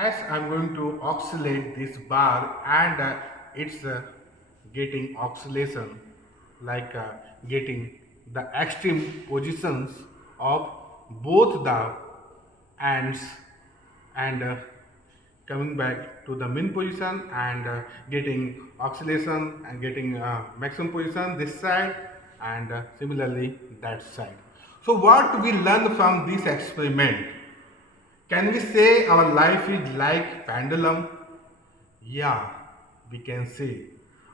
as I'm going to oscillate this bar and it's getting oscillation like getting the extreme positions of both the ends and coming back to the min position and getting oscillation and getting maximum position this side and similarly that side. So what we learn from this experiment, can we say our life is like pendulum? Yeah, we can say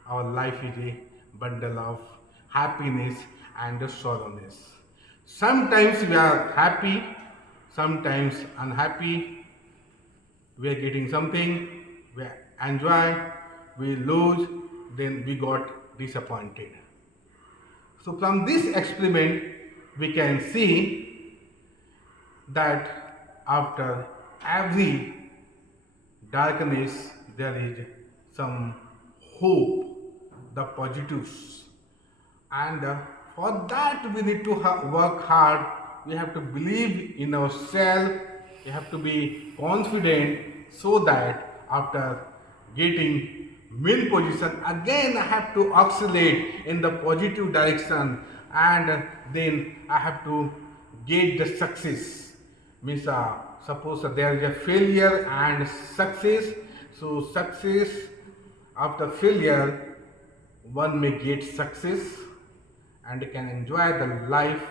our life is a bundle of happiness and sorrowness. Sometimes we are happy, sometimes unhappy. We are getting something, we enjoy, we lose, then we got disappointed. So from this experiment, we can see that after every darkness there is some hope, the positives. And for that we need to work hard. We have to believe in ourselves. We have to be confident so that after getting main position again I have to oscillate in the positive direction and then I have to get the success. Means suppose there is a failure and success. So success, after failure one may get success and can enjoy the life